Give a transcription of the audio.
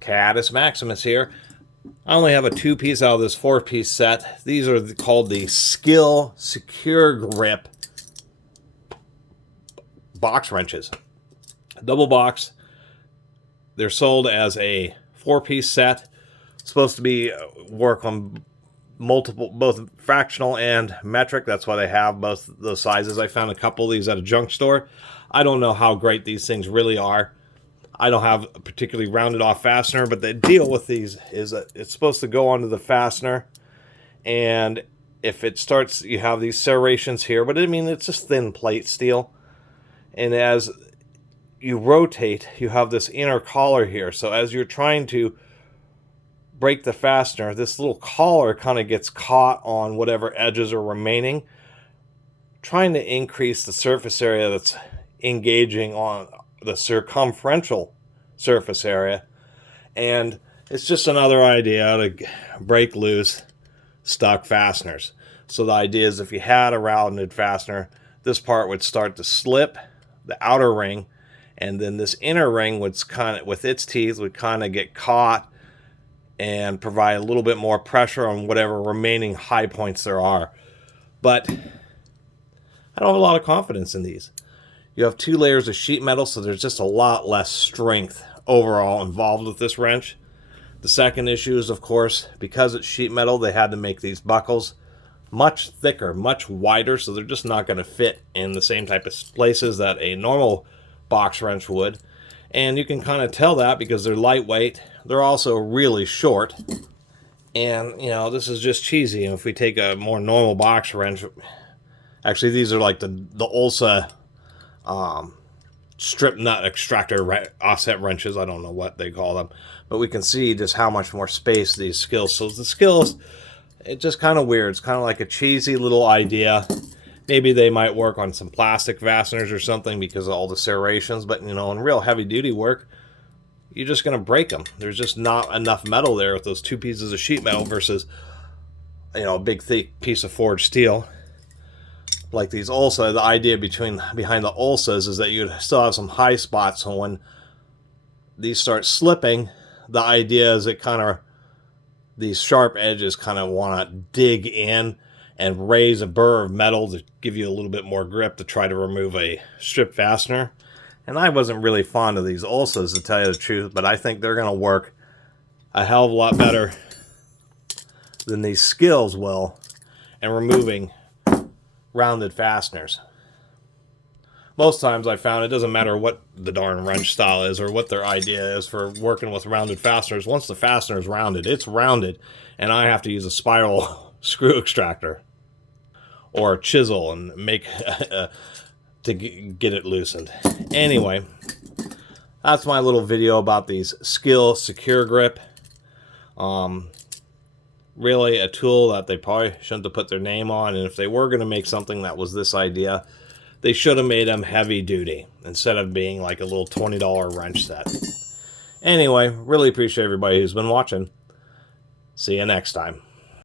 Catus Maximus here. I only have a 2-piece out of this 4-piece set. These are called the Skil Secure Grip box wrenches. Double box. They're sold as a 4-piece set. It's supposed to be work on multiple, both fractional and metric. That's why they have both those sizes. I found a couple of these at a junk store. I don't know how great these things really are. I don't have a particularly rounded off fastener, but the deal with these is that it's supposed to go onto the fastener, and if it starts, you have these serrations here, but I mean, it's just thin plate steel, and as you rotate, you have this inner collar here, so as you're trying to break the fastener, this little collar kind of gets caught on whatever edges are remaining, trying to increase the surface area that's engaging on the circumferential surface area. And it's just another idea to break loose stuck fasteners. So the idea is, if you had a rounded fastener, this part would start to slip, the outer ring, and then this inner ring would kind of, with its teeth, would kind of get caught and provide a little bit more pressure on whatever remaining high points there are. But I don't have a lot of confidence in these. You have 2 layers of sheet metal, so there's just a lot less strength overall involved with this wrench. The second issue is, of course, because it's sheet metal, they had to make these buckles much thicker, much wider, so they're just not going to fit in the same type of places that a normal box wrench would. And you can kind of tell that because they're lightweight. They're also really short. And, you know, this is just cheesy. And if we take a more normal box wrench, actually these are like the Ulsa strip nut extractor offset wrenches. I don't know what they call them, but we can see just how much more space these Skills. So the Skills, it's just kind of weird. It's kind of like a cheesy little idea. Maybe they might work on some plastic fasteners or something because of all the serrations, but you know, in real heavy duty work, you're just going to break them. There's just not enough metal there with those 2 pieces of sheet metal versus, you know, a big thick piece of forged steel. Like these Ulsa, the idea behind the Ulsas is that you still have some high spots, so when these start slipping, the idea is it kind of, these sharp edges kind of want to dig in and raise a burr of metal to give you a little bit more grip to try to remove a strip fastener. And I wasn't really fond of these Ulsas, to tell you the truth, but I think they're going to work a hell of a lot better than these Skills will in removing rounded fasteners. Most times I found it doesn't matter what the darn wrench style is or what their idea is for working with rounded fasteners. Once the fastener is rounded, it's rounded, and I have to use a spiral screw extractor or a chisel and make to get it loosened. Anyway, that's my little video about these Skil Secure Grip. Really a tool that they probably shouldn't have put their name on, and if they were going to make something that was this idea, they should have made them heavy duty instead of being like a little $20 wrench set. Anyway, really appreciate everybody who's been watching. See you next time.